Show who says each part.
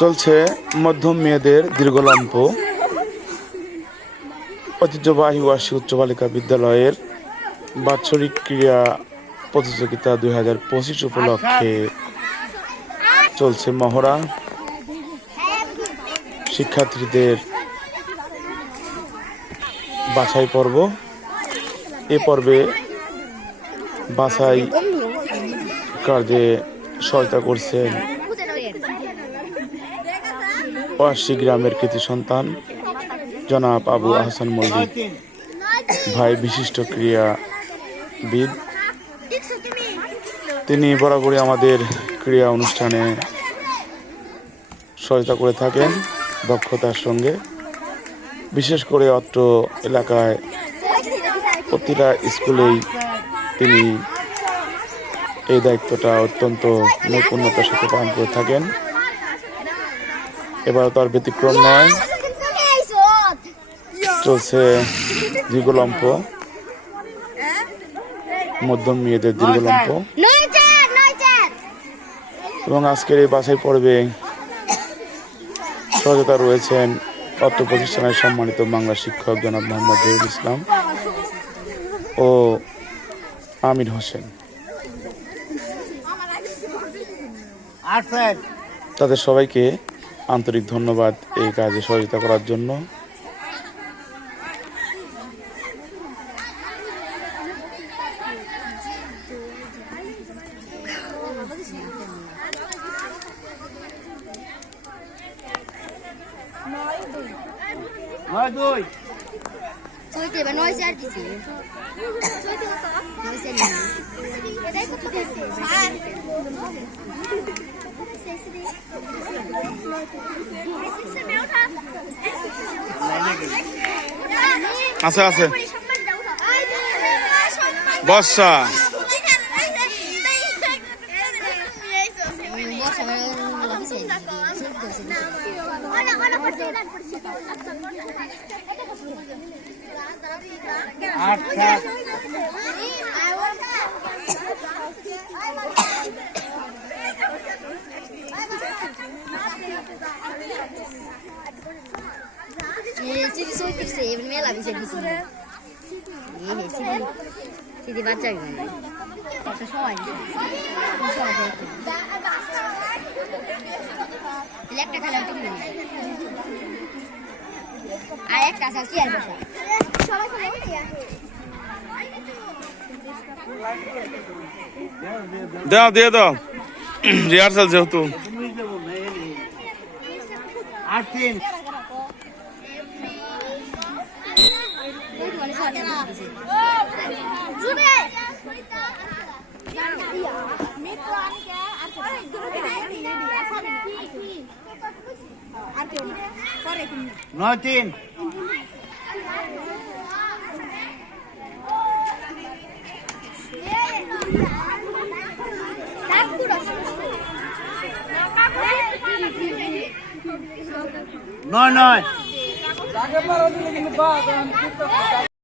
Speaker 1: চলছে মধ্যম মেয়েদের দীর্ঘলম্প। ঐতিহ্যবাহী ওয়াসী উচ্চ বালিকা বিদ্যালয়ের বাৎসরিক ক্রীড়া প্রতিযোগিতা দুই হাজার পঁচিশ উপলক্ষে চলছে মহড়া। শিক্ষার্থীদের বাছাই পর্ব। এ পর্বে বাছাই কার্যে সহায়তা করছেন ওয়াসী গ্রামের কৃতি সন্তান, জনাব আবু আহসান মল্লিক। ভাই বিশিষ্ট ক্রীড়াবিদ। তিনি বরাবরই আমাদের ক্রীড়া অনুষ্ঠানে সহায়তা করে থাকেন দক্ষতার সঙ্গে। বিশেষ করে অত্র এলাকায় প্রতিটা স্কুলেই তিনি এই দায়িত্বটা অত্যন্ত নৈপুণ্যতার সাথে পালন করে থাকেন। এবার তার ব্যতিক্রম নয় চলছে দীর্ঘলম্প মধ্যম মেয়েদের দীর্ঘলম্প এবং আজকের এই বাছাই পর্বে সহযোগিতা রয়েছেন অর্থ প্রতিষ্ঠানের সম্মানিত বাংলা শিক্ষক জনাব মোহাম্মদ জহিরুল ইসলাম ও আমির হোসেন। তাদের সবাইকে আন্তরিক ধন্যবাদ এই কাজে সহযোগিতা করার জন্য। আছে আছে। বর্ষা। আচ্ছা।
Speaker 2: চলতে এবার নয় চার দিছি নয় চার
Speaker 1: আছে আছে বর্ষা
Speaker 2: মেলা bisa di sini. Iya, sini. Sini baca gimana? Sesuai. Sesuai itu. একটা খেলা তুমি আর একটা আছে চেয়ার বসা
Speaker 1: দাও দিয়ে দাও রিহার্সাল যেহেতু
Speaker 3: আট তিন নয় তিন নয় নয়।